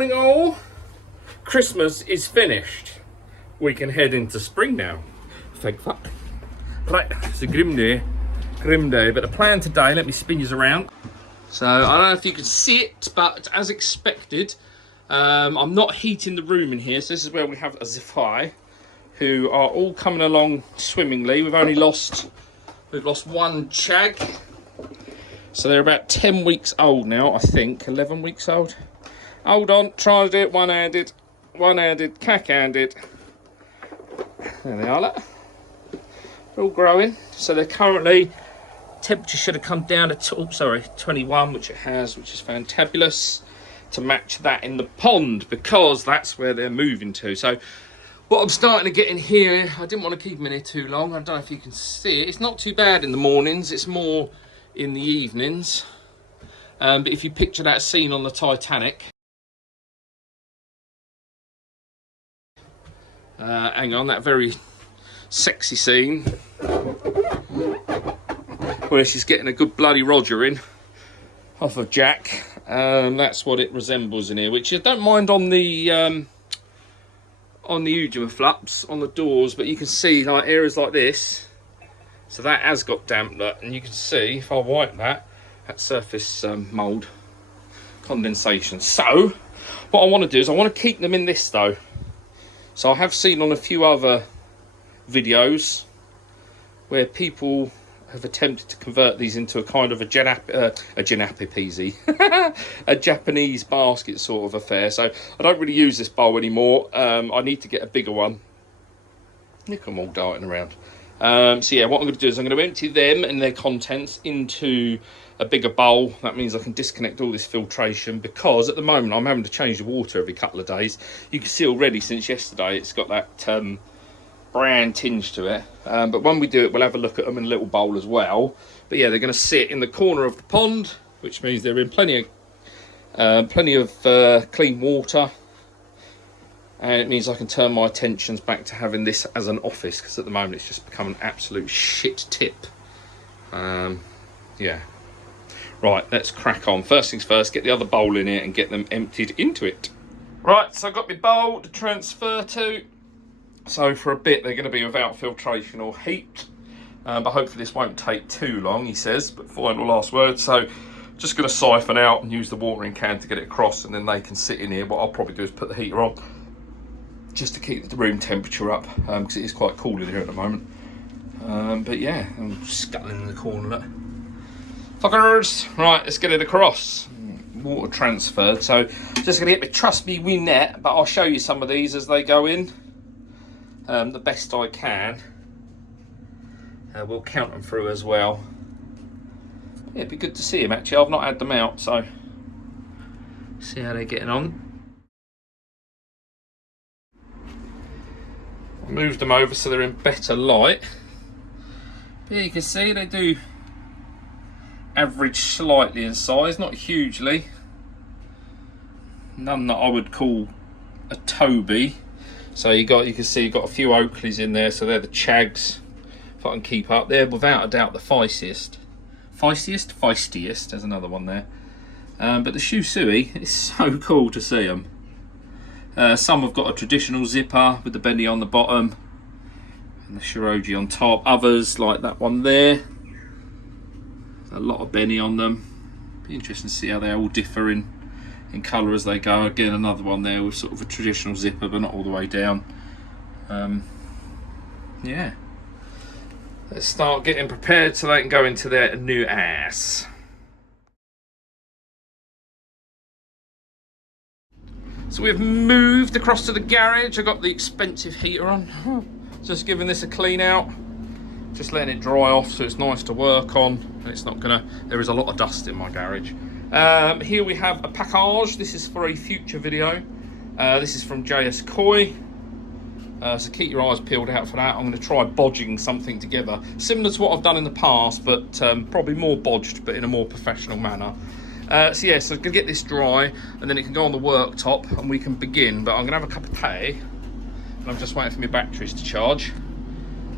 Morning all. Christmas is finished. We can head into spring now. Thank fuck. Right, it's a grim day, but the plan today, let me spin you around. So I don't know if you can see it, but as expected, I'm not heating the room in here. So this is where we have a Zifai, who are all coming along swimmingly. We've lost one chag. So they're about 10 weeks old now, I think. 11 weeks old. Hold on, try to do it one-handed, cack-handed. There they are, look. They're all growing. So they're currently, temperature should have come down to, 21, which it has, which is fantabulous, to match that in the pond, because that's where they're moving to. So what I'm starting to get in here, I didn't want to keep them in here too long. I don't know if you can see it. It's not too bad in the mornings. It's more in the evenings. But if you picture that scene on the Titanic, hang on, that very sexy scene where she's getting a good bloody Roger in off of Jack. That's what it resembles in here, which I don't mind on the Ujima on the doors, but you can see like areas like this. So that has got damp, and you can see if I wipe that surface mould condensation. So what I want to do is I want to keep them in this though. So I have seen on a few other videos where people have attempted to convert these into a kind of a Japanese basket sort of affair. So I don't really use this bowl anymore. I need to get a bigger one. Look at them all darting around. So yeah, what I'm going to do is I'm going to empty them and their contents into a bigger bowl. That means I can disconnect all this filtration, because at the moment I'm having to change the water every couple of days. You can see already since yesterday it's got that brown tinge to it. But when we do it, we'll have a look at them in a little bowl as well. But yeah, they're going to sit in the corner of the pond, which means they're in plenty of clean water. And it means I can turn my attentions back to having this as an office, because at the moment it's just become an absolute shit tip. Yeah. Right, let's crack on. First things first, get the other bowl in here and get them emptied into it. Right, so I've got my bowl to transfer to. So for a bit they're going to be without filtration or heat. But hopefully this won't take too long, he says, but final last word. So just going to siphon out and use the watering can to get it across, and then they can sit in here. What I'll probably do is put the heater on, just to keep the room temperature up, because it is quite cool in here at the moment. But yeah, I'm scuttling in the corner. Look. Fuckers! Right, let's get it across. Water transferred. So just going to get my trust me wee net, but I'll show you some of these as they go in, the best I can. We'll count them through as well. Yeah, it'd be good to see them actually. I've not had them out, so see how they're getting on. Moved them over so they're in better light. But yeah, you can see they do average slightly in size, not hugely. None that I would call a Toby. So you can see you've got a few Oakleys in there, so they're the Chags. If I can keep up, they're without a doubt the feistiest. Feistiest, there's another one there. But the Shih Tsui, it's so cool to see them. Some have got a traditional zipper with the benny on the bottom and the Shiroji on top. Others, like that one there, a lot of benny on them. Be interesting to see how they all differ in colour as they go. Again, another one there with sort of a traditional zipper, but not all the way down. Yeah. Let's start getting prepared so they can go into their new ass. So we've moved across to the garage. I got the expensive heater on. Just giving this a clean out. Just letting it dry off so it's nice to work on. And it's not gonna, there is a lot of dust in my garage. Here we have a package. This is for a future video. This is from JS Koi. So keep your eyes peeled out for that. I'm going to try bodging something together, similar to what I've done in the past, but probably more bodged, but in a more professional manner. So yeah, so I'm going to get this dry, and then it can go on the worktop, and we can begin. But I'm going to have a cup of tea, and I'm just waiting for my batteries to charge.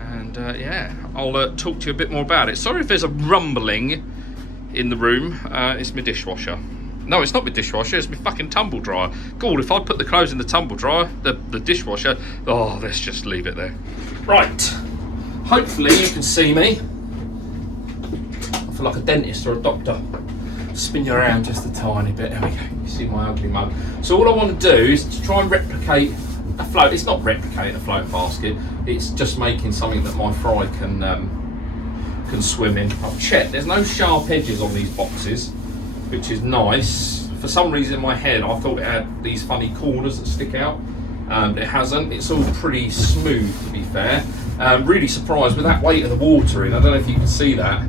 And yeah, I'll talk to you a bit more about it. Sorry if there's a rumbling in the room. It's my dishwasher. No, it's not my dishwasher, it's my fucking tumble dryer. God, if I put the clothes in the tumble dryer, the dishwasher, oh, let's just leave it there. Right, hopefully you can see me. I feel like a dentist or a doctor. Spin you around just a tiny bit, there we go. You see my ugly mug. So all I want to do is to try and replicate a float. It's not replicating a float basket, it's just making something that my fry can swim in. I've checked, there's no sharp edges on these boxes, which is nice. For some reason in my head I thought it had these funny corners that stick out. It hasn't. It's all pretty smooth, to be fair. Really surprised with that weight of the water in. I don't know if you can see that.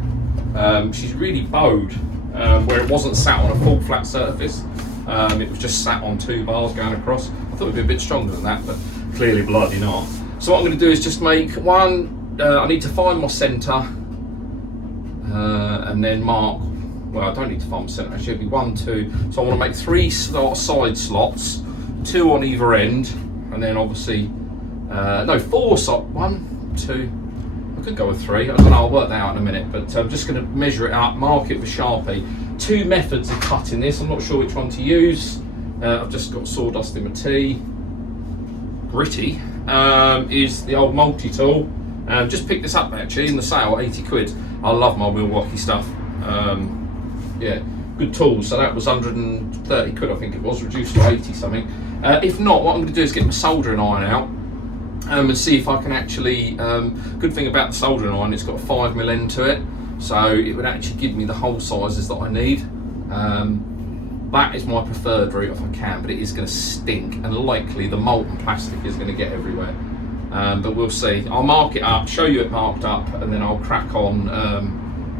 She's really bowed, where it wasn't sat on a full flat surface. It was just sat on 2 bars going across. I thought it would be a bit stronger than that, but clearly bloody not. So what I'm going to do is just make one. I need to find my centre, and then mark. Well, I don't need to find my centre. Actually, it'll be 1, 2. So I want to make 3 side slots, 2 on either end, and then obviously 4 slots. 1, 2. I could go with 3. I don't know. I'll work that out in a minute. But I'm just going to measure it up, mark it with Sharpie. 2 methods of cutting this. I'm not sure which one to use. I've just got sawdust in my tea. Gritty is the old multi-tool. Just picked this up actually in the sale, 80 quid. I love my Milwaukee stuff. Yeah, good tools. So that was 130 quid, I think it was, reduced to 80 something. If not, what I'm going to do is get my soldering iron out and see if I can actually. Good thing about the soldering iron, it's got a 5mm end to it, so it would actually give me the hole sizes that I need. That is my preferred route if I can, but it is going to stink, and likely the molten plastic is going to get everywhere. But we'll see. I'll mark it up, show you it marked up, and then I'll crack on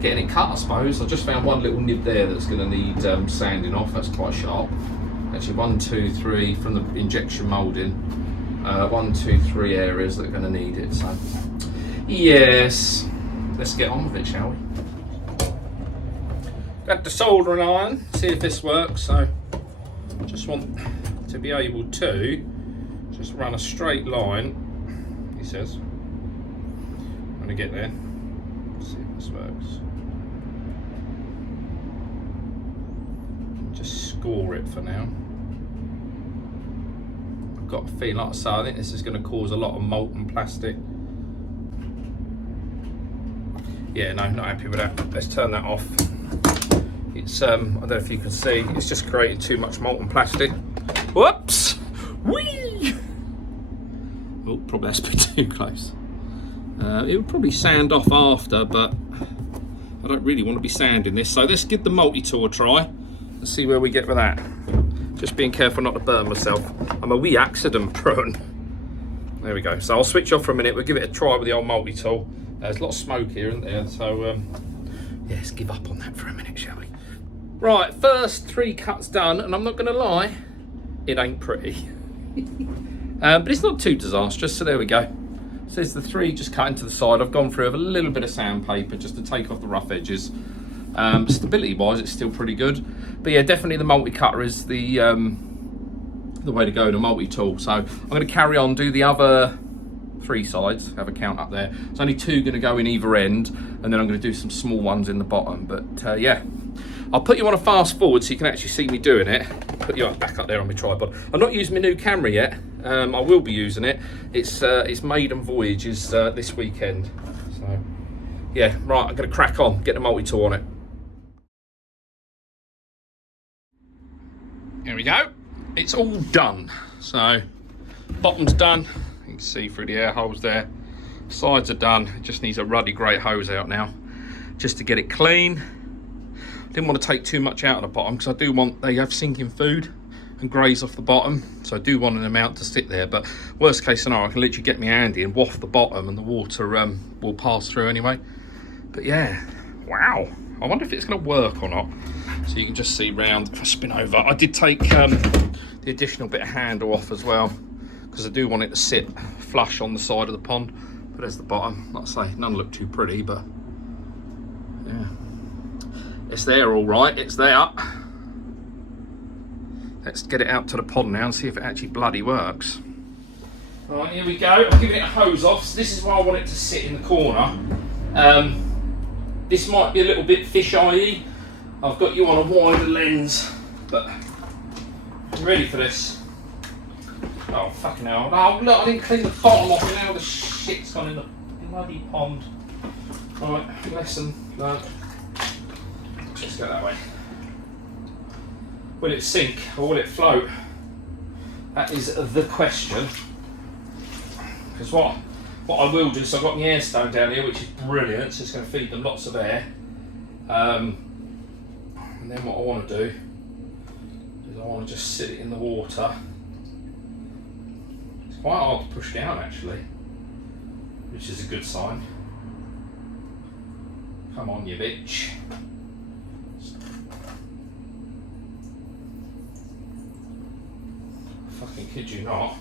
getting it cut, I suppose. I just found one little nib there that's going to need sanding off. That's quite sharp. Actually, 1, 2, 3 from the injection moulding. 1, 2, 3 areas that are going to need it. So, yes, let's get on with it, shall we? Got the soldering iron. See if this works. So, just want to be able to just run a straight line. He says. I'm going to get there. Let's see if this works. Just score it for now. I've got a feeling, like I say, I think this is going to cause a lot of molten plastic. Yeah, no, not happy with that. Let's turn that off. It's I don't know if you can see, it's just creating too much molten plastic. Whoops! Whee! Oh, probably that's a bit too close. It would probably sand off after, but I don't really want to be sanding this. So let's give the multi-tool a try. Let's see where we get with that. Just being careful not to burn myself. I'm a wee accident prone. There we go. So I'll switch off for a minute. We'll give it a try with the old multi-tool. There's a lot of smoke here, isn't there? So yeah, let's give up on that for a minute, shall we? Right, first 3 cuts done, and I'm not going to lie, it ain't pretty. But it's not too disastrous, so there we go. So there's the 3 just cut into the side. I've gone through with a little bit of sandpaper just to take off the rough edges. Stability wise, it's still pretty good, but yeah, definitely the multi-cutter is the way to go, the multi-tool. So I'm going to carry on, do the other 3 sides, have a count up there. There's only 2 going to go in either end, and then I'm going to do some small ones in the bottom. But yeah, I'll put you on a fast forward so you can actually see me doing it. Put you back up there on my tripod. I'm not using my new camera yet. I will be using it. It's maiden voyage is this weekend. So yeah, right, I'm going to crack on, get the multi-tool on it. There we go. It's all done. So bottom's done. You can see through the air holes there. Sides are done. It just needs a ruddy grey hose out now, just to get it clean. Didn't want to take too much out of the bottom because I do want, they have sinking food and graze off the bottom, so I do want an amount to sit there. But worst case scenario, I can literally get my handy and waft the bottom, and the water will pass through anyway. But yeah, wow. I wonder if it's going to work or not. So you can just see round, if I spin over. I did take the additional bit of handle off as well, because I do want it to sit flush on the side of the pond. But there's the bottom. Like I say, none look too pretty, but yeah. It's there all right, it's there. Let's get it out to the pond now and see if it actually bloody works. All right, here we go. I'm giving it a hose off. So this is where I want it to sit in the corner. This might be a little bit fish-eye-y. I've got you on a wider lens But I'm ready for this. Oh fucking hell! Oh look, I didn't clean the bottom off, and now the shit's gone in the bloody pond. Right, lesson learned. Let's go that way. Will it sink or will it float? That is the question. Because what I will do is I've got my air stone down here, which is brilliant, so it's going to feed them lots of air. And then what I want to do is I want to just sit it in the water. It's quite hard to push down actually, which is a good sign. Come on, you bitch. Fucking kid you not.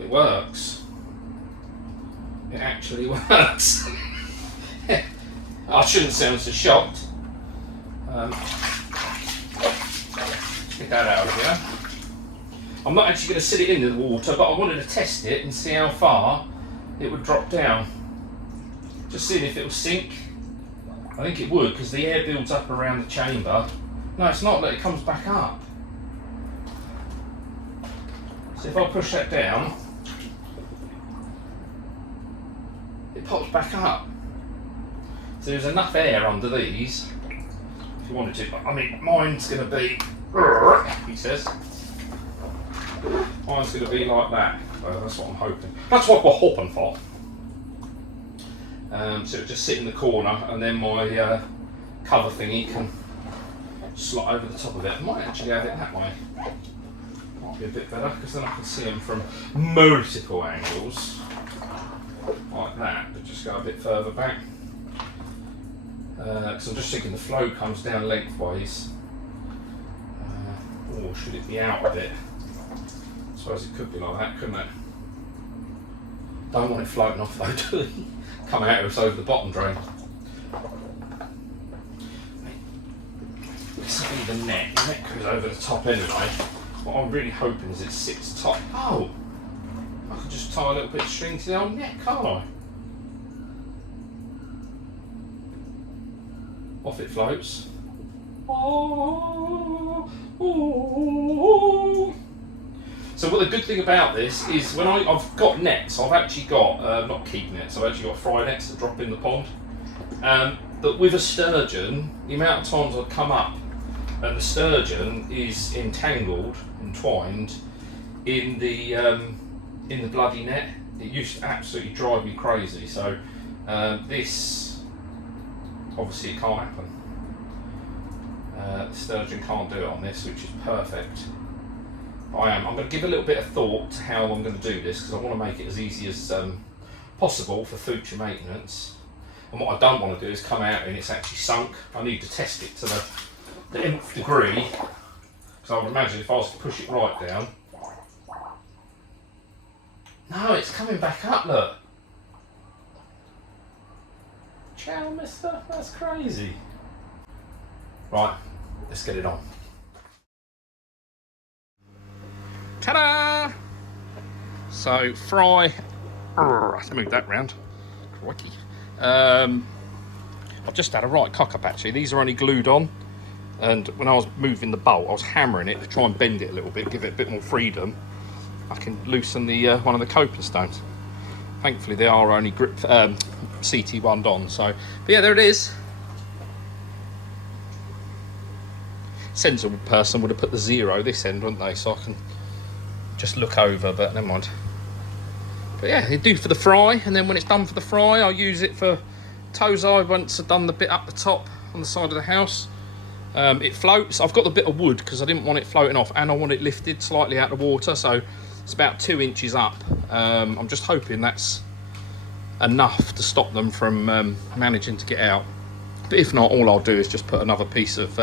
It works. It actually works. I shouldn't sound so shocked. Get that out of here. I'm not actually going to sit it into the water, but I wanted to test it and see how far it would drop down. Just seeing if it will sink. I think it would, because the air builds up around the chamber. No, it's not that it comes back up. So if I push that down, it pops back up. So there's enough air under these, if you wanted to. But I mean, mine's going to be, he says, mine's going to be like that. So that's what I'm hoping. That's what we're hoping for. So it'll just sit in the corner, and then my cover thingy can slot over the top of it. I might actually have it that way. Might be a bit better, because then I can see them from multiple angles. Like that, but just go a bit further back. Because I'm just thinking the flow comes down lengthways. Or should it be out a bit? I suppose it could be like that, couldn't it? Don't want it floating off though, do we? Come out of us over the bottom drain. This will be the net. The net goes over the top anyway. What I'm really hoping is it sits top. Oh! I could just tie a little bit of string to the old net, can't I? Off it floats. Oh, oh. So what the good thing about this is when I've got nets, I've actually got, not keep nets, I've actually got fry nets that drop in the pond. But with a sturgeon, the amount of times I've come up and the sturgeon is entwined in the bloody net, it used to absolutely drive me crazy. So this, obviously it can't happen. The sturgeon can't do it on this, which is perfect. I'm going to give a little bit of thought to how I'm going to do this, because I want to make it as easy as possible for future maintenance. And what I don't want to do is come out and it's actually sunk. I need to test it to the nth degree, because I would imagine if I was to push it right down. No, it's coming back up, look. Ciao, mister, that's crazy. Right, let's get it on. Ta-da! So, fry. Let's move that round. Crikey. I've just had a right cock up actually. These are only glued on, and when I was moving the bolt, I was hammering it to try and bend it a little bit, give it a bit more freedom. I can loosen the one of the coping stones. Thankfully, they are only grip CT1'd on. So, but yeah, there it is. Sensible person would have put the 0 this end, wouldn't they? So I can just look over, but never mind. But yeah, it'd do for the fry, and then when it's done for the fry, I'll use it for toes eye once I've done the bit up the top on the side of the house. It floats. I've got the bit of wood because I didn't want it floating off, and I want it lifted slightly out of the water, so it's about 2 inches up. I'm just hoping that's enough to stop them from managing to get out. But if not, all I'll do is just put another piece of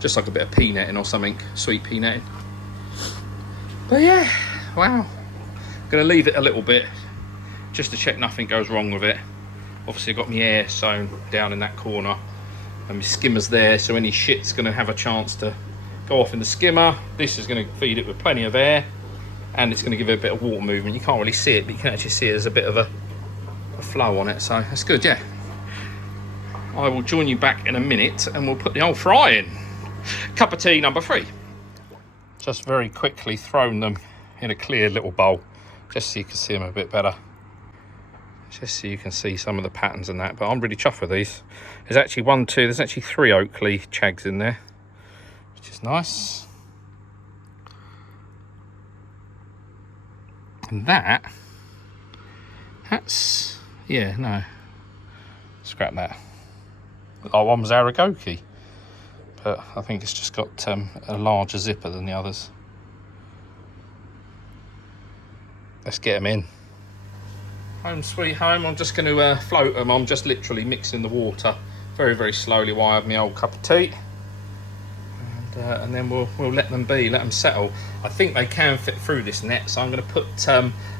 just like a bit of pea netting or something, sweet pea netting. But yeah, wow. Gonna leave it a little bit just to check nothing goes wrong with it. Obviously I've got my air sewn down in that corner and my skimmer's there, so any shit's gonna have a chance to go off in the skimmer. This is gonna feed it with plenty of air, and it's gonna give it a bit of water movement. You can't really see it, but you can actually see there's a bit of a flow on it, so that's good. Yeah, I will join you back in a minute and we'll put the old fry in. Cup of tea number 3. Just very quickly thrown them in a clear little bowl, just so you can see them a bit better. Just so you can see some of the patterns and that, but I'm really chuffed with these. There's actually there's actually 3 Oakley Chags in there, which is nice. And that's, yeah, no, scrap that. Oh, one was Aragoki, but I think it's just got a larger zipper than the others. Let's get them in. Home sweet home. I'm just going to float them. I'm just literally mixing the water very, very slowly while I have my old cup of tea. And then we'll let them be, let them settle. I think they can fit through this net, so I'm going to put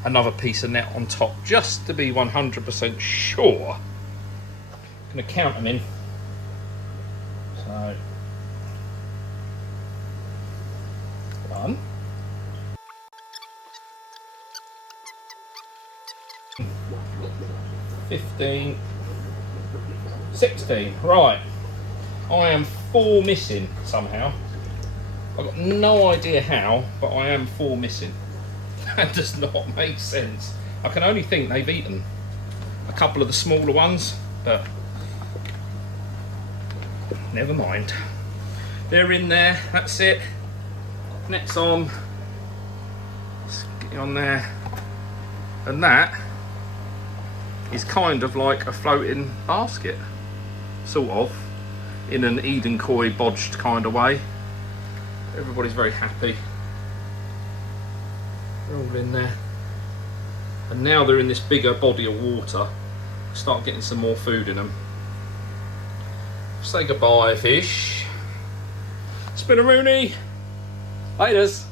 another piece of net on top just to be 100% sure. I'm going to count them in. So, 1, 15, 16. Right, I am 4 missing somehow. I've got no idea how, but I am 4 missing. That does not make sense. I can only think they've eaten a couple of the smaller ones, but never mind. They're in there, that's it. Net's on. Let's get on there. And that is kind of like a floating basket, sort of, in an Eden Koi bodged kind of way. Everybody's very happy. They're all in there. And now they're in this bigger body of water. Start getting some more food in them. Say goodbye, fish. Spinaroonie. Laters.